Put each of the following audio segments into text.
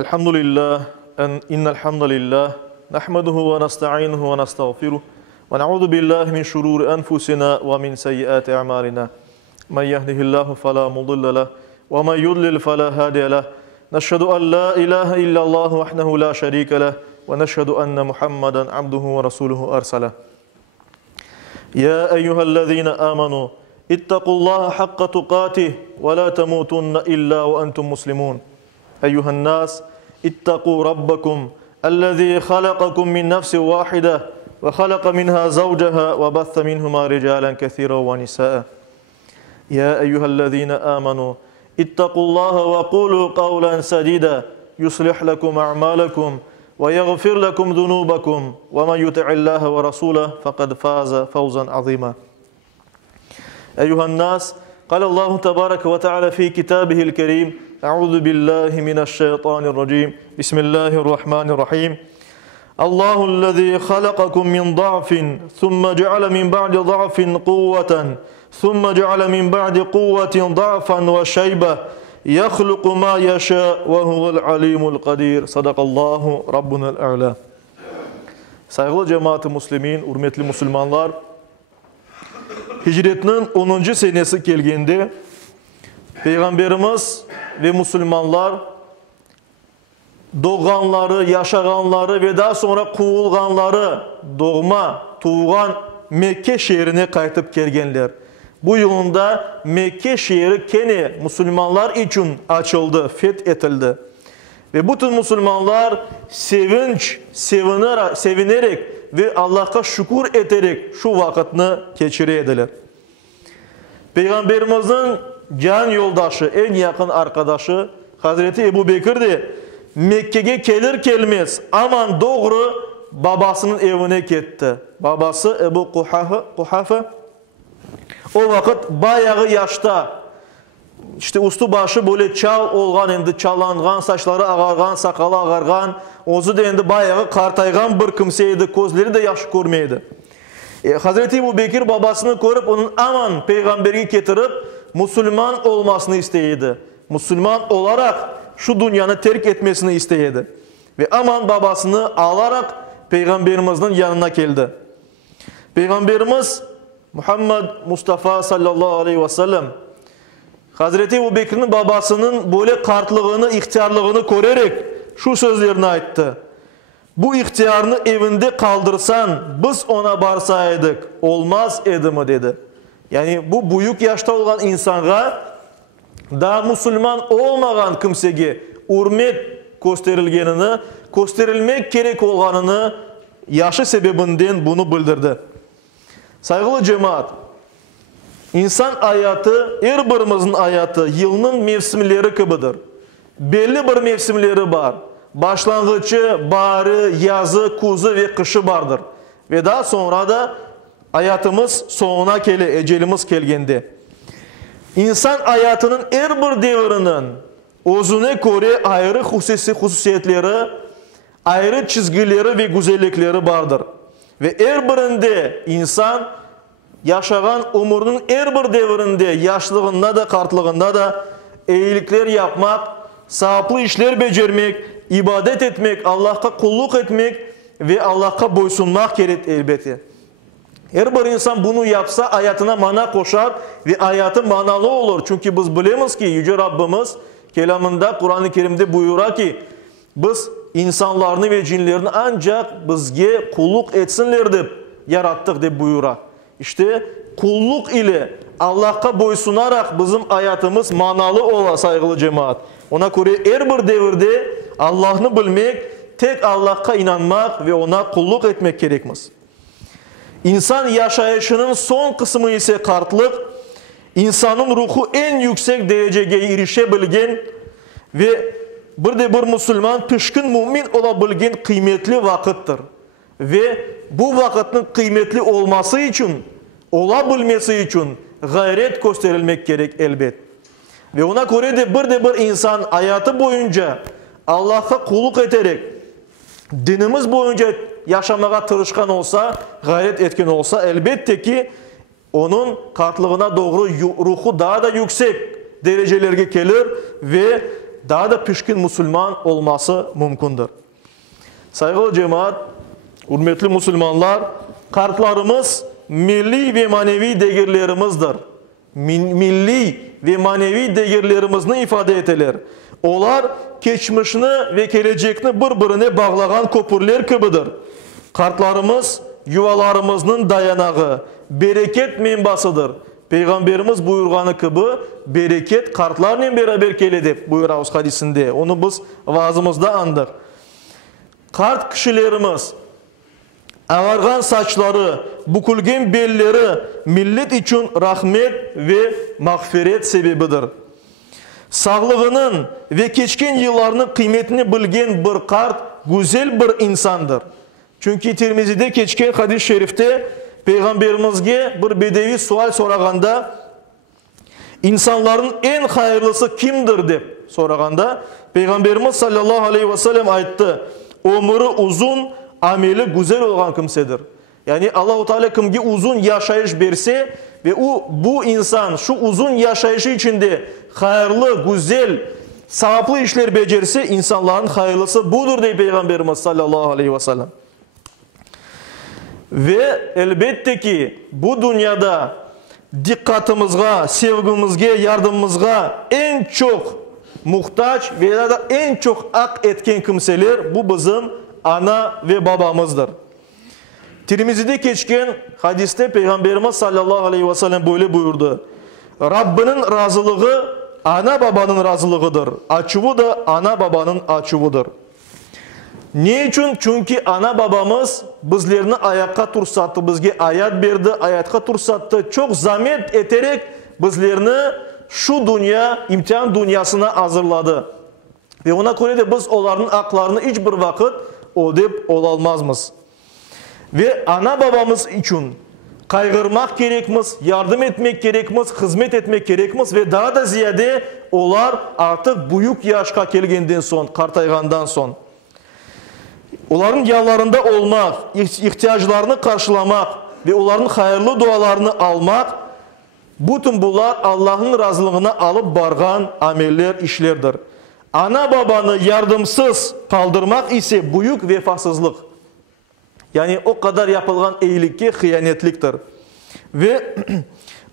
Elhamdülillah, innel hamdalillah, nahmaduhu ve nasta'inuhu ve nastağfiruh, ve na'udhu billahi min şururi enfusina ve min seyyiati a'malina. Men yehdihillahu fela mudille leh ve men yudlil fela hadiye leh. Neşhedü en la ilahe illallah vahdehu la şerike leh ve neşhedü enne Muhammeden abduhu ve resuluhu ersele. Ya eyyühellezine amanu ittaqullaha hakka tuqatih ve la temutunne illa ve entum muslimun. Eyyühen nas ittaqu rabbakum ellezî halakakum min nefsin vâhide ve halaka minha zavceha ve batha minhuma ricalen kethîran ve nisâ'a. Ya eyyühellezîne âmenû ittaqullâhe ve qûlû qavlen sedîde yuslih lekum a'mâlekum ve yaghfir lekum zunûbekum ve men yuti'illâhe ve rasûleh fekad fâze fawzan azîmâ. Eyyühen nas قال الله تبارك وتعالى في كتابه الكريم أعوذ بالله من الشيطان الرجيم بسم الله الرحمن الرحيم الله الذي خلقكم من ضعف ثم جعل من بعد ضعف قوة ثم جعل من بعد قوة ضعفا وشيبة يخلق ما يشاء وهو العليم القدير صدق الله ربنا الأعلى. Saygılı cemaat-i muslimin, hürmetli Müslümanlar, Hicretinin 10. senesi kelgende Peygamberimiz ve Müslümanlar doğanları, yaşaganları ve daha sonra kuğulganları doğma, tuğan Mekke şehrine kaytıp kelgenler. Bu yılında Mekke şehri kene Müslümanlar için açıldı, fethetildi. Ve bütün Müslümanlar sevinerek ve Allah'a şükür ederek şu vakitini geçirediler. Peygamberimizin can yoldaşı, en yakın arkadaşı Hazreti Ebu Bekir de Mekke'ye gelir gelmez aman doğru babasının evine gitti. Babası Ebu Kuhafe o vakit bayağı yaşta, işte üstü başı böyle çal olgan, endi çalangan, saçları ağargan, sakalı ağargan, ozu da endi bayağı kartaygan bir kimseydi, gözleri de yaş görmeydi. Hazreti Ebu Bekir babasını görüp onun aman peygamberi getirip Müslüman olmasını isteydi. Müslüman olarak şu dünyanı terk etmesini isteydi. Ve aman babasını alarak peygamberimizin yanına geldi. Peygamberimiz Muhammed Mustafa sallallahu aleyhi ve sellem Hazreti Ebu Bekir'in babasının böyle kartlığını, ihtiyarlığını görerek şu sözlerini ayttı. Bu ihtiyarını evinde kaldırsan biz ona barsaydık olmaz edi mi dedi. Yani bu büyük yaşta olan insana daha Müslüman olmayan kimsege hürmet gösterilmek gerek olanını yaşı sebebinden bunu bildirdi. Saygılı cemaat, İnsan hayatı, her birimizin hayatı yılının mevsimleri gibidir. Belli bir mevsimleri var. Başlangıcı, baharı, yazı, kuzu ve kışı vardır. Ve daha sonra da hayatımız sonuna gele, ecelimiz gelgende. İnsan hayatının her bir devrinin özüne göre ayrı hususiyetleri, ayrı çizgileri ve güzellikleri vardır. Ve her birinde insan yaşagan umurunun her bir devrinde, yaşlığında da, kartlığında da iyilikler yapmak, sağlıklı işler becermek, ibadet etmek, Allah'a kulluk etmek ve Allah'a boysunmak gerek elbette. Her bir insan bunu yapsa hayatına mana koşar ve hayatı manalı olur. Çünkü biz bilemiz ki Yüce Rabbimiz kelamında, Kur'an-ı Kerim'de buyurar ki biz insanlarını ve cinlerini ancak bizge kulluk etsinler deyip yarattık deyip buyurar. İşte kulluk ile Allah'a boysunarak bizim hayatımız manalı ola saygılı cemaat. Ona göre her bir devirde Allah'ını bilmek, tek Allah'a inanmak ve ona kulluk etmek gerekmez. İnsan yaşayışının son kısmı ise kartlık, insanın ruhu en yüksek dereceye erişebilgen ve bir Müslüman pişkin mümin olabilgen kıymetli vakittir. Ve bu vakitin kıymetli olması için, olabilmesi için gayret gösterilmek gerek elbet. Ve ona göre de bir insan hayatı boyunca Allah'a kulluk ederek, dinimiz boyunca yaşamaya tırışkan olsa, gayret etkin olsa elbette ki onun kartlığına doğru ruhu daha da yüksek derecelerge gelir ve daha da pişkin Müslüman olması mümkündür. Saygılı cemaat, hürmetli Müslümanlar, kartlarımız milli ve manevi değerlerimizdir. Milli ve manevi değerlerimizni ifade eteler. Onlar geçmişini ve gelecekini birbirine bağlayan köprüler gibidir. Kartlarımız yuvalarımızın dayanağı, bereket menbasıdır. Peygamberimiz buyurganı gibi bereket kartlarla beraber geledi buyurağız hadisinde. Onu biz vaazımızda andık. Kart kişilerimiz, ağargan saçları, bukülgen belleri millet için rahmet ve mağfiret sebebidir. Sağlığının ve geçken yıllarının kıymetini bilgen bir kart güzel bir insandır. Çünkü Tirmizi'de geçken hadis-i şerifte Peygamberimizge bir bedevi sual soraganda insanların en hayırlısı kimdir dep soraganda Peygamberimiz sallallahu aleyhi ve sellem aytdı. Ömrü uzun, ameli güzel olan kimsedir. Yani Allah-u Teala kimge uzun yaşayış berse ve bu insan şu uzun yaşayışı içinde hayırlı, güzel, savaplı işler becerse insanların hayırlısı budur diye Peygamberimiz sallallahu aleyhi ve sellem. Ve elbette ki bu dünyada dikkatimizge, sevgimizge, yardımımızga en çok muhtaç ve ya da en çok hak etken kimseler bu bizim ana ve babamızdır. Tirmizi'de geçken hadiste Peygamberimiz sallallahu aleyhi ve sellem böyle buyurdu. Rabbinin razılığı ana babanın razılığıdır. Açıvı da ana babanın açıvıdır. Ne için? Çünkü ana babamız bizlerini ayakta tursattı, bizge ayat verdi, ayatka tursattı. Çok zahmet ederek bizlerini şu dünya, imtihan dünyasına hazırladı. Ve ona göre de biz onların aklarını hiçbir vakit ödep olamazmız. Ve ana babamız için kaygırmak gerekmiz, yardım etmek gerekmiz, hizmet etmek gerekmiz ve daha da ziyade onlar artık büyük yaşka gelgenden son, kartaygandan son. Onların yanlarında olmak, ihtiyaçlarını karşılamak ve onların hayırlı dualarını almak, bütün bunlar Allah'ın razılığına alıp bargan ameller, işlerdir. Ana babanı yardımsız kaldırmak ise büyük vefasızlık. Yani o kadar yapılgan iyilikki hıyanetliktir. Ve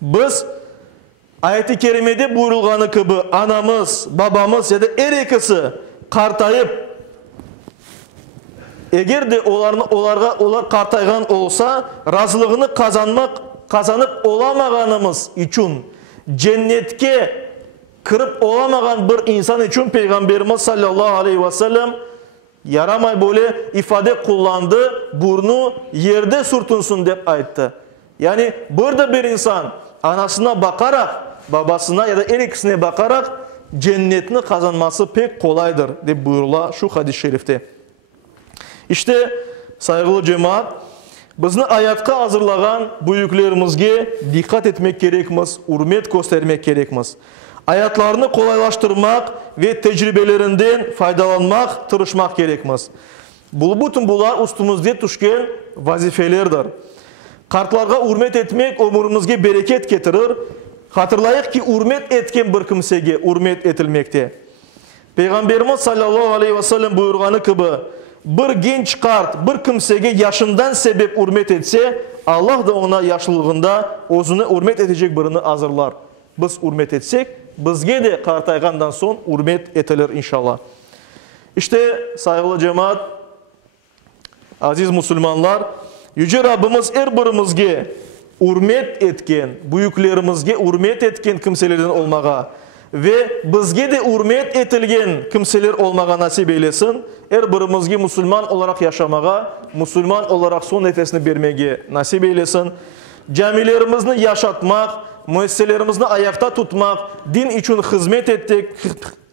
biz ayet-i kerimede buyurulganı gibi anamız, babamız ya da her ikisi kartayıp eğer de onlar kartaygan olsa razılığını kazanıp olamağanımız için cennetke kırıp olamagan bir insan için Peygamberimiz sallallahu aleyhi ve sellem yaramay böyle ifade kullandı, burnu yerde sürtünsün deyip ayıttı. Yani burada bir insan anasına bakarak, babasına ya da her ikisine bakarak cennetini kazanması pek kolaydır deyip buyurula şu hadis-i şerifte. İşte saygılı cemaat, bizni ayatka hazırlagan büyüklerimizge dikkat etmek gerekmez, hürmet göstermek gerekmez. Hayatlarını kolaylaştırmak ve tecrübelerinden faydalanmak, tırışmak gerekmez. Bütün bunlar üstümüzde düşen vazifelerdir. Kartlarga hürmet etmek ömrümüzge bereket getirir. Hatırlayık ki hürmet etken bir kimsege hürmet etilmekte. Peygamberimiz sallallahu aleyhi ve sellem buyurganı gibi bir genç kart bir kimsege yaşından sebep hürmet etse Allah da ona yaşlılığında özüne hürmet edecek birini hazırlar. Biz hürmet etsek bizge de kartaygandan son hürmet etilir inşallah. İşte saygılı cemaat, aziz Müslümanlar, Yüce Rabbimiz her birimizge hürmet etken, büyüklerimizge hürmet etken kimselerden olmağa ve bizge de hürmet etilgen kimseler olmağa nasip eylesin. Her birimizge Müslüman olarak yaşamağa, Müslüman olarak son nefesini vermeye nasip eylesin. Camilerimizni yaşatmak, müesseselerimizni ayakta tutmak, din için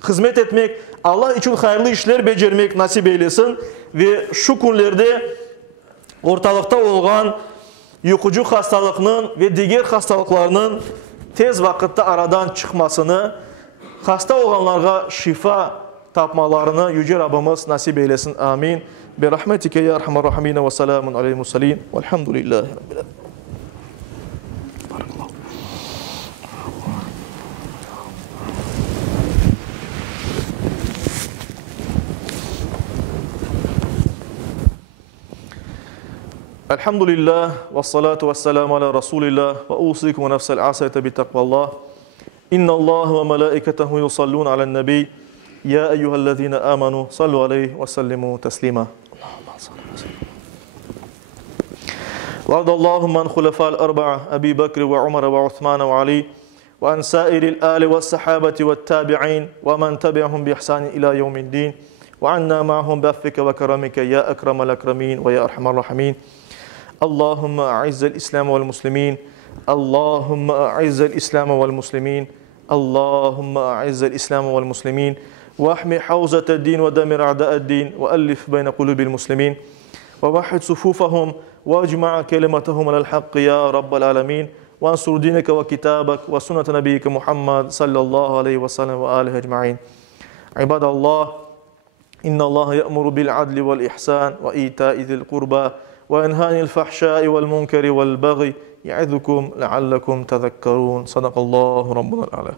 hizmet etmek, Allah için hayırlı işler becermek nasip eylesin. Ve şu günlerde ortalıkta olan yukucu hastalıkının ve diğer hastalıklarının tez vakitte aradan çıkmasını, hasta olanlara şifa tapmalarını Yüce Rabbimiz nasip eylesin. Amin. Bi rahmetike ya erhamer rahimin ve selamun aleyhi murselin. Velhamdülillahi rabbil alemin. Barakallahu. Elhamdülillah ve salatu ve selamu ala Resulillah ve usikum ve nefsel asayete bi takvallah. İnna Allah ve melaiketehu yusallun alen nebi. Ya eyyühellezine amanu sallu aleyhi ve sellimu teslima. Allah'ım sallallahu aleyhi ve sellem. وارض اللهم عن خلفاء الأربعة أبي بكر وعمر وعثمان وعلي وعن سائر الآل والصحابة والتابعين ومن تبعهم بإحسان إلى يوم الدين وعنا معهم بعفوك وكرمك يا أكرم الأكرمين ويا أرحم الراحمين. اللهم أعز الإسلام والمسلمين. اللهم أعز الإسلام والمسلمين. اللهم أعز الإسلام والمسلمين واحمي حوزة الدين ودمر أعداء الدين وألف بين قلوب المسلمين ووحد صفوفهم واجمع كلمتهم على الحق يا رب العالمين وانصر دينك وكتابك وسنة نبيك محمد صلى الله عليه وسلم وآله أجمعين. عباد الله، إن الله يأمر بالعدل والإحسان وإيتاء ذي القربى وينهى عن الفحشاء والمنكر والبغي يعظكم لعلكم تذكرون. صدق الله ربنا الأعلى.